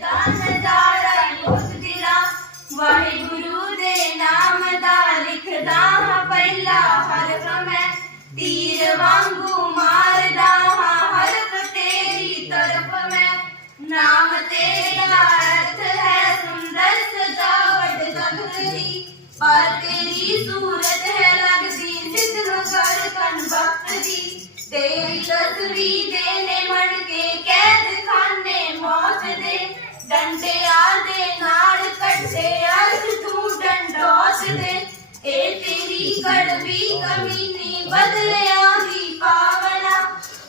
감사합니다. ਕਮੀ ਬਦਲਿਆ ਦੀ ਪਾਵਨਾ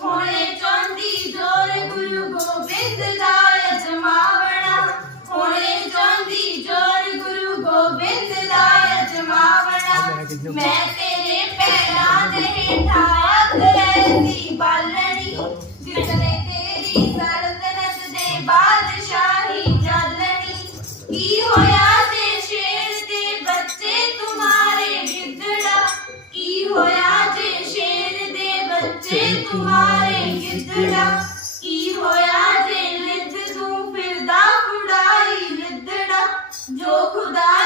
ਹੋਣੇ ਚੰਦੀ ਜੋਰ ਗੁਰੂ ਗੋਬਿੰਦ ਦਾ ਅਜਮਾਵਣਾ ਹੋਣੇ ਚੰਦੀ ਜੋਰ ਗੁਰੂ ਗੋਬਿੰਦ ਦਾ ਅਜਮਾਵਣਾ ਮੈਂ jogo da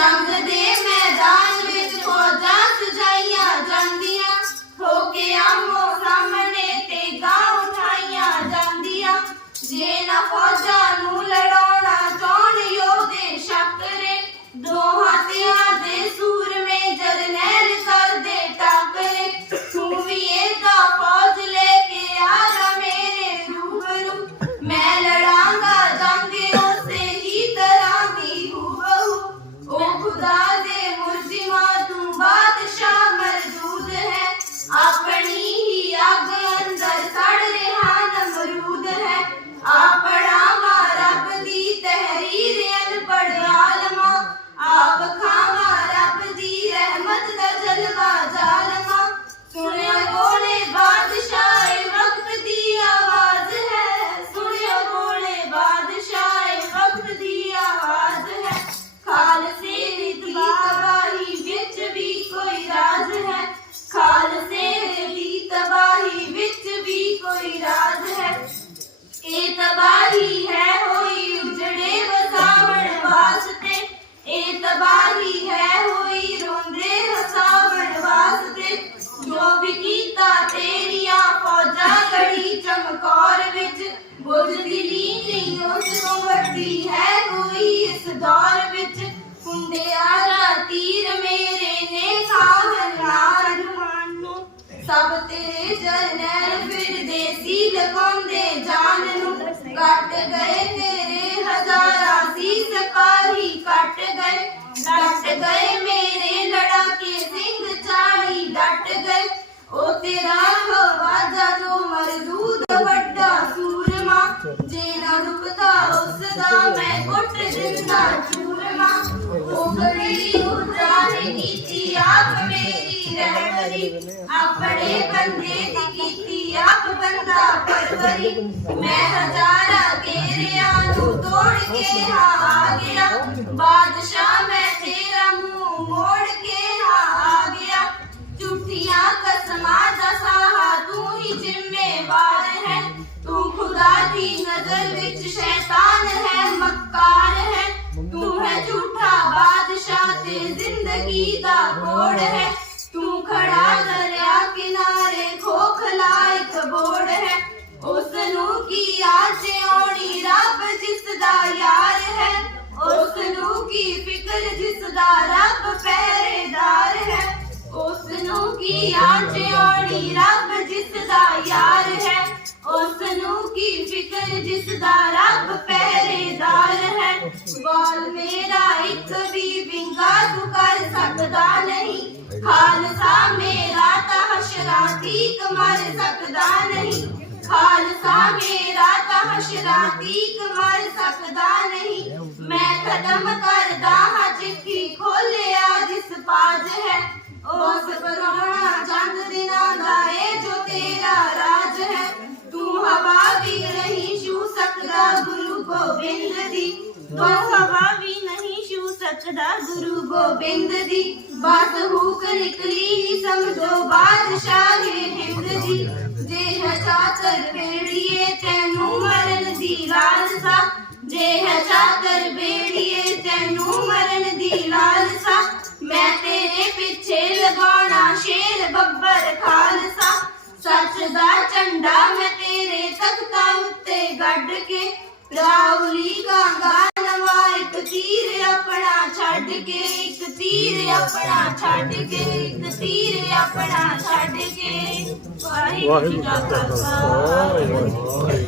جنگ دے میدان میں موڑا چھٹیاں کسماں تھی جیوار ہے نگر ویسان زندگی دا کوڑ ہے ہے تو کھڑا دریا کنارے کھوکھلا ایک بوڑ اس نو کی رب جس دا یار ہے اس نو کی فکر جس دا رب پہرے دار ہے اس نو کی آج اوڑی رب فکر جس دا رب پہرے دار ہے بال میرا ایک بھی بنگا تو کر سکتا نہیں خالصہ میرا تحشراتی کمر سکتا نہیں خالصہ میرا تحشراتی کمر سکتا نہیں میں قدم کردا حج کی کھولیا جس پاج ہے اوز پرونہ جند دنہ دار نہیں سچد گرو گوبند جی بسو باتی تین مرن دی لالسا می تر پیچھے لگونا شیر ببر خالسا سچ دا چنڈا می تر تختہ ات کے ਕੇ ਇੱਕ ਤੀਰ ਆਪਣਾ ਛੱਡ ਕੇ ਇੱਕ ਤੀਰ ਆਪਣਾ ਛੱਡ ਕੇ ਵਾਹਿਗੁਰੂ ਜੀ ਕਾ ਵਾਹਿਗੁਰੂ